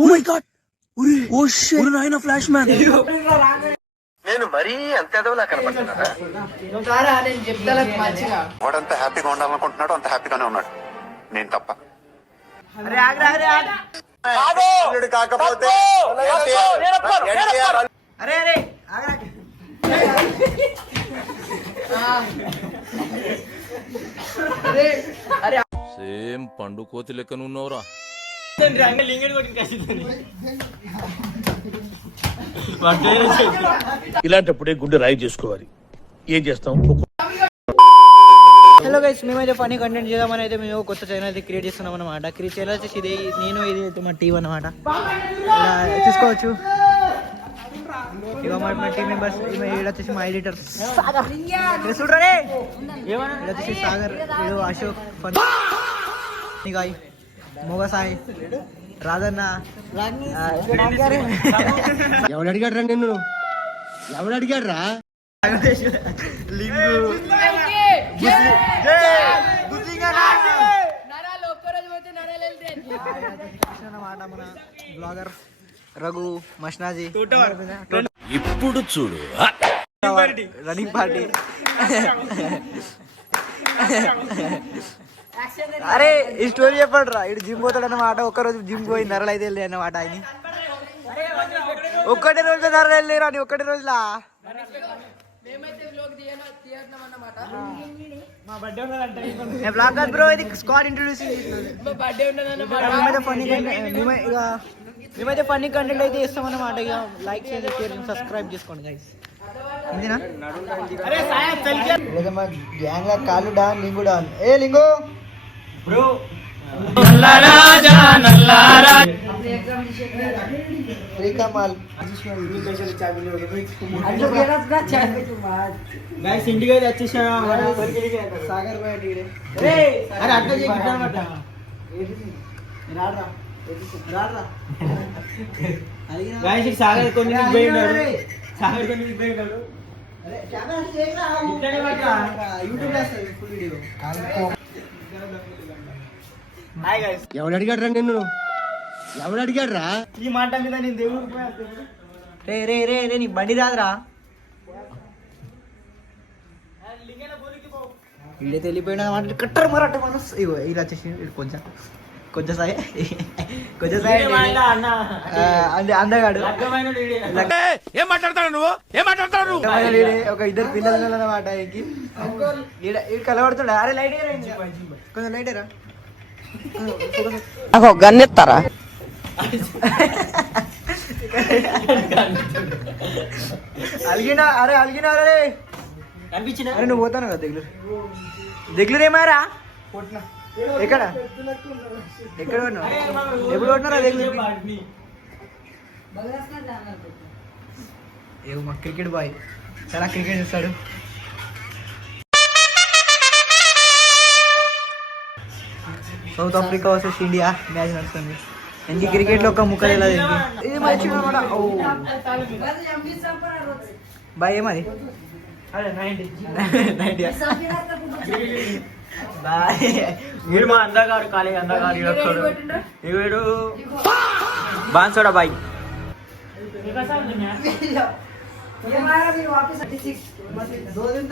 Oh my god oh shit నాయనా flash man నేను మరీ అంత ఎదవలా కనపడుతున్నారా? నేను చెప్తాలకు మంచిగా వాడంత హ్యాపీగా ఉండాలనుకుంటున్నాడు, అంత హ్యాపీగానే ఉన్నాడు. నేను తప్ప. కాకపోతే సేమ్ పండు కోతి లెక్కన ఉన్నవరా. ఇలాంటప్పుడే గుండె రాయి చేసుకోవాలి. ఏం చేస్తాం? హలో గైస్, మేమైతే ఫనీ కంటెంట్ చేద్దామని అయితే మేము కొత్త ఛానల్ అయితే క్రియేట్ చేస్తున్నాం అనమాట. క్రియేట్ ఛానల్ వచ్చేసి ఇది అయితే మా టీం అనమాట. ఇలా చూసుకోవచ్చు. ఇక మా టీం మెంబర్స్ ఇక్కడ వచ్చేసి మా ఎడిటర్ చూడరే, ఇక్కడ వచ్చేసి సాగర్, వీడు అశోక్, ఫనీ గాయ్, మొగ సాయి, రాజన్న. ఎవడు అడిగాడు రా నిన్ను? ఎవడు అడిగాడు రా? లింగు మన బ్లాగర్ రఘు, మష్నాజీ. ఇప్పుడు చూడు రన్నింగ్ పార్టీ. అరే ఈ స్టోరీ చెప్పండి రా. ఇటు జిమ్ పోతాడు అన్నమాట. ఒక్కరోజు జిమ్ పోయి నరలు అయితే వెళ్ళి అన్నమాట. ఆయన ఒక్కటే రోజు నరలు వెళ్ళిరా అని ఒక్కటే రోజులా. బ్రో ఇది స్క్వాడ్ ఇంట్రొడ్యూసింగ్. మేమైతే ఫన్నీ కంటెంట్ అయితే ఇస్తాం అన్నమాట. ఇక లైక్ చేయండి, షేర్ చేయండి, సబ్స్క్రైబ్ చేసుకోండి గైస్. ఇందినా లేదా మా గ్యాంగ్ లా కాలు డాన్, లింగు డాన్. ఏ లింగు బ్రో శ్రీకమాల్ ఇంటికి అయితే వచ్చేసా. సాగర్ సాగర్ కొన్ని ఎవడు అడిగాడు రా నిన్ను? ఎవడు అడిగాడు రా? ఈ మాట మీద నేను దేవుడు రే రే రే రే నీ బండి రాదురా. వీడే తెలిపోయిన మాట కట్టరు మరట్టు మనసు. ఇగో ఇలా వచ్చేసి కొంచెం కొంచెం సాయి కొంచెం సాయి అందగాడు. ఏం మాట్లాడతాడు నువ్వు? ఏం మాట్లాడతాడు? ఒక ఇద్దరు పిల్లలు అన్నమాట. కలబడుతున్నా. అరే లైట్ కొంచెం లైట్ రా. గన్నెత్తారా? అలిగినా అరే అలిగినా అరే కనిపించిన. అరే నువ్వు పోతాను కదా దగ్గర దగ్గర ఏమారా ఎక్కడ ఎక్కడ ఉన్నావు? ఎప్పుడు కొట్టినారా దగ్గర? ఏమో మా క్రికెట్ బాయ్ చాలా క్రికెట్ చూస్తాడు. South Africa versus India match నడుస్తుంది. ఎందుకు క్రికెట్ లో ఒక ముక్క తెలియదు. ఇది మ్యాచ్ బాయ్ ఏమది వీడు మా అందగాడు, ఖాళీ అందగాడు. వీడు బాన్సోడా బాయ్.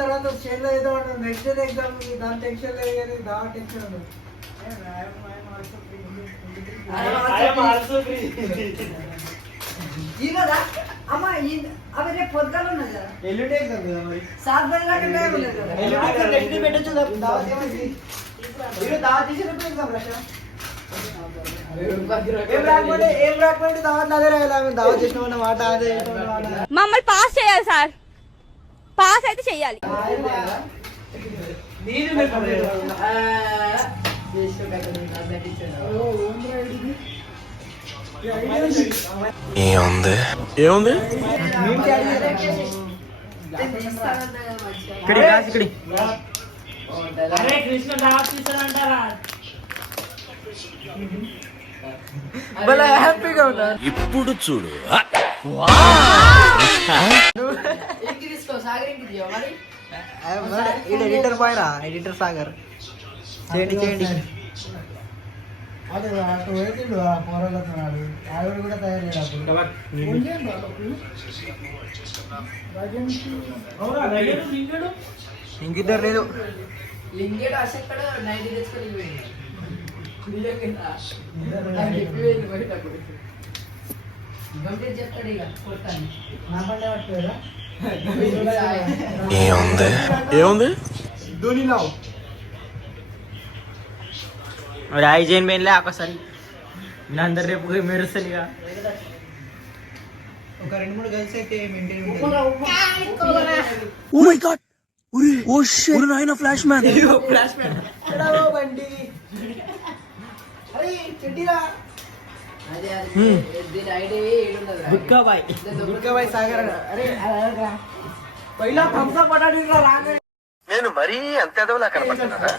తర్వాత నెక్స్ట్ ఎగ్జామ్ దాని టెన్షన్ లేదు కానీ దాని టెన్షన్ ఉండదు. ఎల్లుండి ఎగ్జామ్ కదా మరి. ఎల్లుండి పెట్టచ్చు. దావత్ తీసినప్పుడు ఎగ్జామ్ రాశా. ఏం రాకపోతే దావత్ అదే రాయాలి. దావత్ చేసిన మాట అదే. మమ్మల్ని పాస్ చేయాలి సార్. పాస్ అయితే చెయ్యాలి. ఏముంది ఏముంది? హ్యాపీగా ఉన్నా. ఇప్పుడు చూడు ఎడిటర్ బాయ్ రా. ఎడిటర్ సాగర్ చేయండి చేయండి. అదే అటు పోయిండు ఆ పోరాడుతున్నాడు ఆవిడ కూడా తయారు ఇంకిద్దరు లేదు లింగేడు అసెక్కడ నైట్ తెచ్చుకొని చెప్తాడు ఇక కొట్టాను నా పండే పట్టుకోరా ఏముంది ధోనిలావు మరి ఐ జైన్ మెయిన్లే ఒకసారి అందరు రేపు మెరుస్తుంది ఇక ఒక 2-3 గర్ల్స్ అయితే మెయింటైన్ ఫ్లాష్ మ్యాన్ బండి అరే చెట్టిరా అదే దీని ఐడి ఏడున్నది గుట్కాబాయ్ దుర్గాబాయ్ సాగర్ అరే పైలా థమ్స్ అప్ పడాడిరా రానే నేను మరీ అంత ఎదవలా కనపడుతున్నారా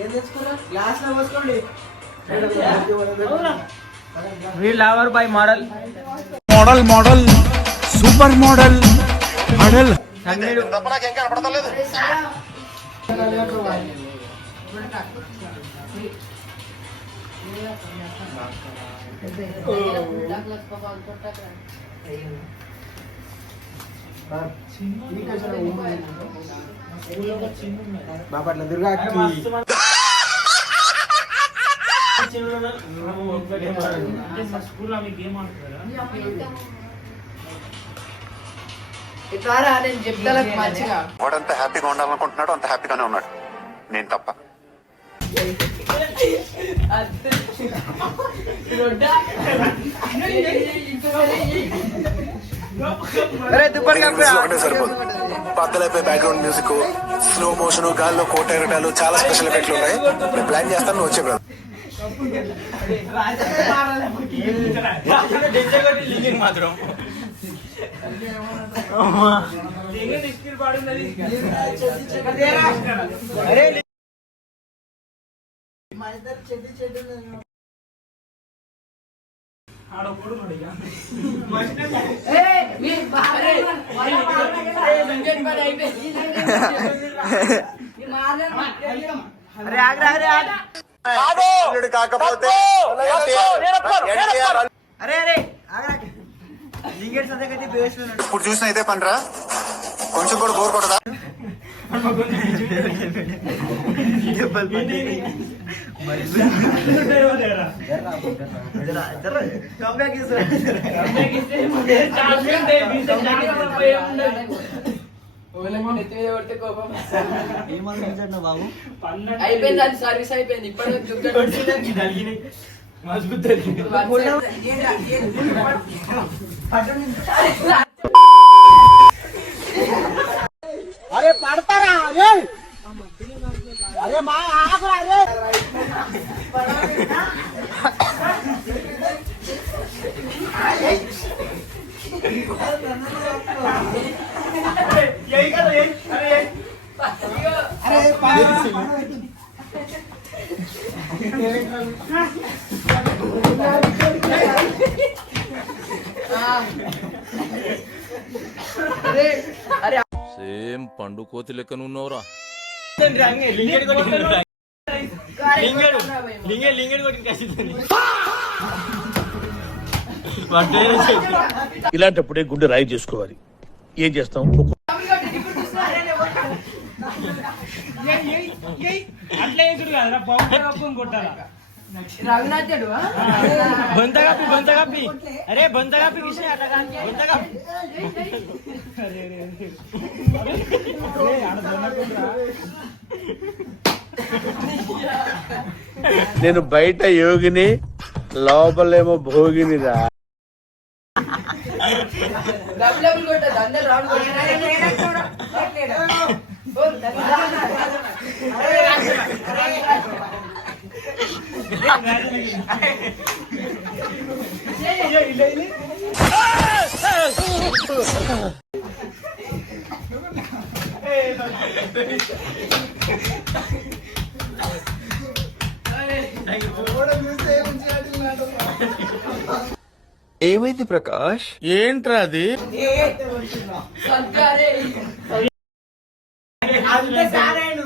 ఏం తెచ్చుకున్నా గ్లాస్ లో పోసుకోండి వీ లవర్ బై model model model super model model తప్ప నాకేం కనపడతలేదు బాపట్ల దుర్గా ఇట్లా నేను చెప్తా మంచిగా వాడంత హ్యాపీగా ఉండాలనుకుంటున్నాడు అంత హ్యాపీగానే ఉన్నాడు నేను తప్ప ఒకటే సరిపోదు బద్దలైపోయి బ్యాక్గ్రౌండ్ మ్యూజిక్ స్లో మోషన్ గాల్లో కోట ఎగటాలు చాలా స్పెషల్ ఎఫెక్ట్లు ఉన్నాయి నేను ప్లాన్ చేస్తాను నువ్వు వచ్చే బ్రదర్ మాత్రం కాకపోతే అరే అరే లింగేట్ సదకైతే బేస్ ఇప్పుడు చూసిన అయితే పనిరా కొంచెం కూడా బోర్ కొడదా బాబు అయిపోయింది అది సర్వీస్ అయిపోయింది ఇప్పుడు అరే పడతారా అరే అరే మా ఆగురా అరే సేమ్ పండు కోతి లెక్కన ఉన్నవరా ఇలాంటప్పుడే గుండె రాయి చేసుకోవాలి ఏం చేస్తాం రవినాథుడు బొంత కప్పి అరే బొంత కప్పి విషయం అట్లా బొంత కప్పి నేను బయట యోగిని లోపలేమో భోగినిరా డబ్బులు కొట్టదు అందరు రావు ఏమైంది ప్రకాష్ ఏంట్రా అది సర్కారే అంతే సారేను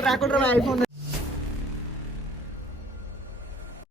రాకుండా ఐఫోన్